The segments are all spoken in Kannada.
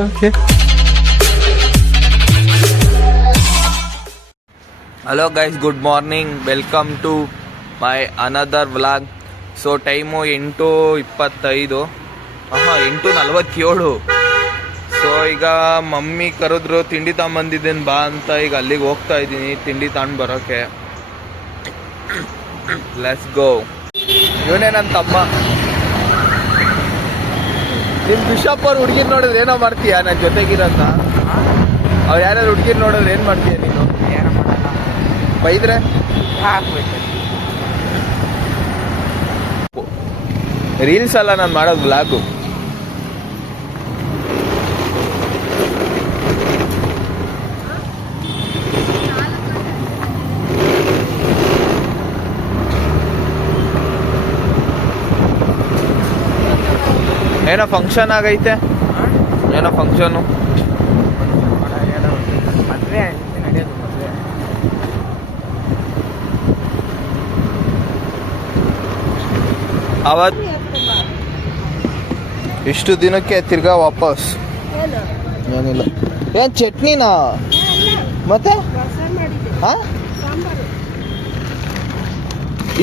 Okay. Hello guys, good morning. Welcome to my another vlog. So time 8:25. 8:47. So ಈಗ ಮಮ್ಮಿ ಕರೆದ್ರು ತಿಂಡಿ ತಗೊಂಬಂದಿದ್ದೇನೆ ಬಾ ಅಂತ. ಈಗ ಅಲ್ಲಿಗೆ ಹೋಗ್ತಾ ಇದ್ದೀನಿ ತಿಂಡಿ ತಗೊಂಡು ಬರೋಕ್ಕೆ. Let's go. ಇವನೇ ನನ್ನ ತಮ್ಮ. ನಿಮ್ಮ ಬಿಷಪ್ ಅವ್ರು ಹುಡುಗಿರ್ ನೋಡಿದ್ರೆ ಏನೋ ಮಾಡ್ತೀಯಾ ನನ್ನ ಜೊತೆಗಿರೋಂತ? ಅವ್ರು ಯಾರ್ಯಾರು ಹುಡುಗಿರ್ ನೋಡಿದ್ರೆ ಏನು ಮಾಡ್ತೀಯ ನೀನು? ಏನೋ ಮಾಡಲ್ಲ. ಬೈದ್ರೆ ಹಾಕ್ಬೇಕು. ರೀಲ್ಸ್ ಅಲ್ಲ ನಾನು ಮಾಡೋದು, ವ್ಲಾಗು. ಏನೋ ಫಂಕ್ಷನ್ ಆಗೈತೆ, ಏನೋ ಫಂಕ್ಷನು. ಅವತ್ತು ಇಷ್ಟು ದಿನಕ್ಕೆ ತಿರ್ಗಾ ವಾಪಸ್. ಏನಿಲ್ಲ. ಏನ್ ಚಟ್ನಿನಾ? ಮತ್ತೆ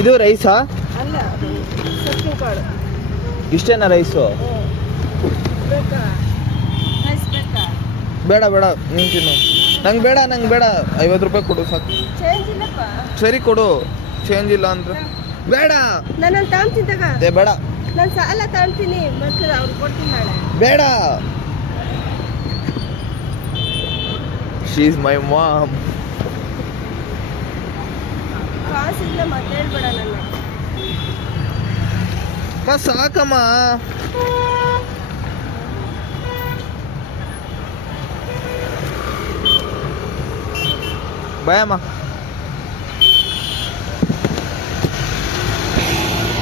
ಇದು ರೈಸಾ? ಇಷ್ಟೇನಾ ರೈಸು? ಬೇಡ ಬೇಡ, ನೀನು ತಿನ್ನು. ನಂಗೆ ಬೇಡ 50 ರೂಪಾಯಿ ಕೊಡು ಸಾಕು. ಸರಿ ಕೊಡು, ಚೇಂಜ್ ಇಲ್ಲ ಅಂದ್ರೆ ಬೇಡ. ಬೇಡ ನಾನು ಸಾಲ ತಗೊಳ್ತೀನಿ ಮತ್ತೆ ಅವ್ರು ಕೊಡ್ತೀನಿ ನಾಳೆ. ಬೇಡ. She is my mom. ಕಾಸಿಲ್ಲ ಮತ್ತೆ ಹೇಳ್ಬೇಡ ನನ್ನ. ಸಾಕಮ್ಮ. ಬಾಯಮ್ಮ.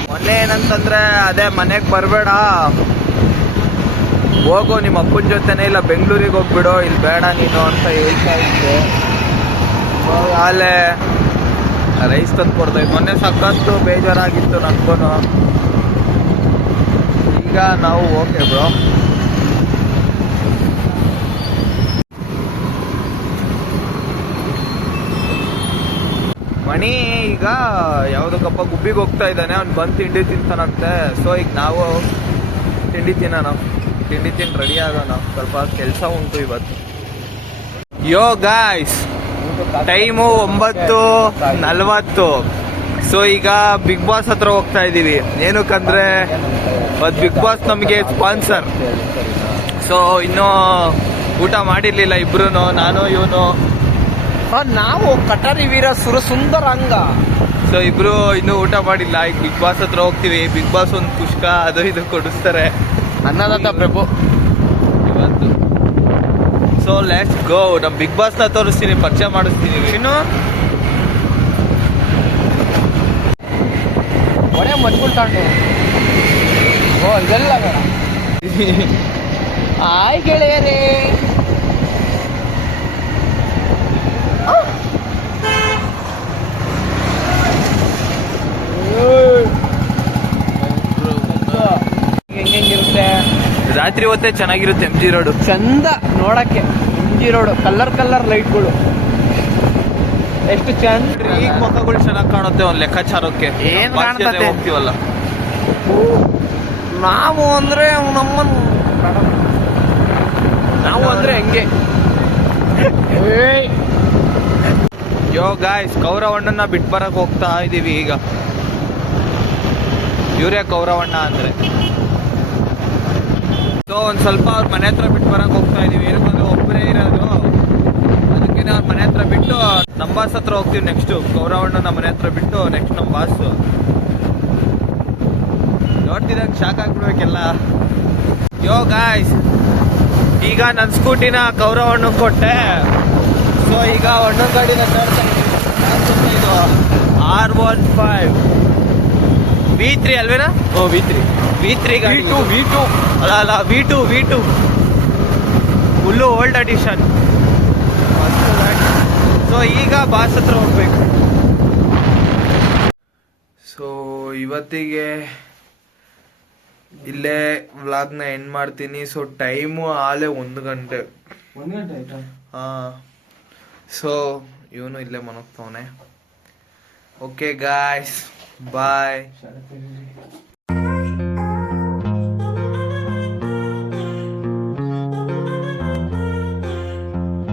ಮೊನ್ನೆ ಏನಂತಂದ್ರೆ ಅದೇ ಮನೆಗೆ ಬರಬೇಡ, ಹೋಗು ನಿಮ್ಮ ಅಪ್ಪನ ಜೊತೆನೇ, ಇಲ್ಲ ಬೆಂಗಳೂರಿಗೆ ಹೋಗ್ಬಿಡು, ಇಲ್ಲಿ ಬೇಡ ನೀನು ಅಂತ ಹೇಳ್ತಾ ಇದ್ದೆ. ಆಲೆ ರೈಸ್ ತಂದು ಕೊಡ್ತಾ ಇದ್ದೆ. ಮೊನ್ನೆ ಸಖತ್ತು ಬೇಜಾರಾಗಿತ್ತು ನನಗೂ. ಈಗ ನಾವು ಓಕೆ ಬ್ರೋ. ಮಣಿ ಈಗ ಯಾವುದಕ್ಕಪ್ಪ ಗುಬ್ಬಿಗೆ ಹೋಗ್ತಾ ಇದ್ದಾನೆ. ಅವ್ನು ಬಂದು ತಿಂಡಿ ತಿಂತಾನಂತೆ. ಸೊ ಈಗ ನಾವು ತಿಂಡಿ ತಿನ್ನೋಣ, ತಿಂಡಿ ತಿಂದು ರೆಡಿ ಆಗೋಣ. ಸ್ವಲ್ಪ ಕೆಲಸ ಉಂಟು ಇವತ್ತು. ಯೋ ಗಾಯ್ಸ್, ಟೈಮು 9:40. ಸೊ ಈಗ ಬಿಗ್ ಬಾಸ್ ಹತ್ರ ಹೋಗ್ತಾ ಇದ್ದೀವಿ. ಏನಕ್ಕಂದ್ರೆ ಅದು ಬಿಗ್ ಬಾಸ್ ನಮಗೆ ಸ್ಪಾನ್ಸರ್. ಸೊ ಇನ್ನೂ ಊಟ ಮಾಡಿರ್ಲಿಲ್ಲ ಇಬ್ರು, ನಾನು ಇವನು. ನಾವು ಕಟಾರಿ ವೀರ ಸುರಸುಂದರ ಅಂಗ. ಸೊ ಇಬ್ರು ಇನ್ನೂ ಊಟ ಮಾಡಿಲ್ಲ. ಈಗ ಬಿಗ್ ಬಾಸ್ ಹತ್ರ ಹೋಗ್ತೀವಿ. ಬಿಗ್ ಬಾಸ್ ಒಂದು ಪುಷ್ಕ ಅದು ಇದು ಕೊಡಿಸ್ತಾರೆ, ಅನ್ನದಾತ ಪ್ರಭು ಇವತ್ತು. So let's go. ನಮ್ಮ ಬಿಗ್ ಬಾಸ್ನ ತೋರಿಸ್ತೀನಿ, ಪರಿಚಯ ಮಾಡಿಸ್ತೀನಿ. ಇನ್ನು ಒಡೆ ಮಜ್ಗುಳ್ತಾಂಡು ಇದೆಲ್ಲ ಬೇಡ. ಆಯ್ ಗೆಳೆಯರೇ. ಹೆಂಗಿರುತ್ತೆ ರಾತ್ರಿ ಹೊತ್ತೇ ಚೆನ್ನಾಗಿರುತ್ತೆ. MG ರೋಡ್ ಚಂದ ನೋಡಕ್ಕೆ. MG ರೋಡ್ ಕಲರ್ ಲೈಟ್ಗಳು ಎಷ್ಟು ಚಂದ. ಈಗ ಮುಖಗಳು ಚೆನ್ನಾಗಿ ಕಾಣುತ್ತೆ ಒಂದು ಲೆಕ್ಕಾಚಾರಕ್ಕೆ. ಏನ್ ಕಾಣ್ತದೆ ಹೋಗ್ತೀವಲ್ಲ ನಾವು ಅಂದ್ರೆ ನಮ್ಮನ್ನು. ನಾವು ಅಂದ್ರೆ ಹೆಂಗೆ. ಯೋ ಗಾಯ್ಸ್, ಕೌರವಣ್ಣನ ಬಿಟ್ಟು ಬರಕ್ ಹೋಗ್ತಾ ಇದೀವಿ ಈಗ. ಇವರೇ ಕೌರವಣ್ಣ ಅಂದ್ರೆ. ಸೊ ಒಂದ್ ಸ್ವಲ್ಪ ಅವ್ರ ಮನೆ ಹತ್ರ ಬಿಟ್ಟು ಬರಕ್ ಹೋಗ್ತಾ ಇದೀವಿ. ಏನಕ್ಕಂದ್ರೆ ಒಬ್ಬರೇ ಇರೋದು, ಅದಕ್ಕೆ ಅವ್ರ ಮನೆ ಹತ್ರ ಬಿಟ್ಟು ನಮ್ಮ ಬಾಸ್ ಹತ್ರ ಹೋಗ್ತೀವಿ. ನೆಕ್ಸ್ಟ್ ಕೌರವಣ್ಣನ ಮನೆ ಹತ್ರ ಬಿಟ್ಟು ನೆಕ್ಸ್ಟ್ ನಮ್ಮ ಬಾಸ್. ನೋಡ್ತಿದಾಗ ಶಾಕ್ ಆಗ್ಬಿಡ್ಬೇಕೆಲ್ಲ. ಯೋ ಗಾಯ್ಸ್, ಈಗ ನನ್ನ ಸ್ಕೂಟಿನ ಕೌರವಣ್ಣ ಕೊಟ್ಟೆ. ಸೊ ಈಗ ಅಣ್ಣನ ಗಾಡಿನ ತರ್ತಾ ಇದ್ದೀವಿ. ಇದು R15 V3 ಅಲ್ವೇನಾ? V3 ಗಾಡಿ. V2 ಅಲ್ಲ V2 full old addition. So ಈಗ ಬಾಸ್ ಹತ್ರ ಹೋಗ್ಬೇಕು. ಸೊ ಇವತ್ತಿಗೆ ಇಲ್ಲೇ ವ್ಲಾಗ್ನ ಎಂಡ್ ಮಾಡ್ತೀನಿ. ಸೊ ಟೈಮು ಆಲೆ 1 ಗಂಟೆ. 1 ಗಂಟೆ ಆಯ್ತಾ? ಹಾ, ಸೊ ಇವನು ಇಲ್ಲೇ ಮನಗ್ತವನೆ. ಓಕೆ ಗಾಯ್ಸ್, ಬಾಯ್.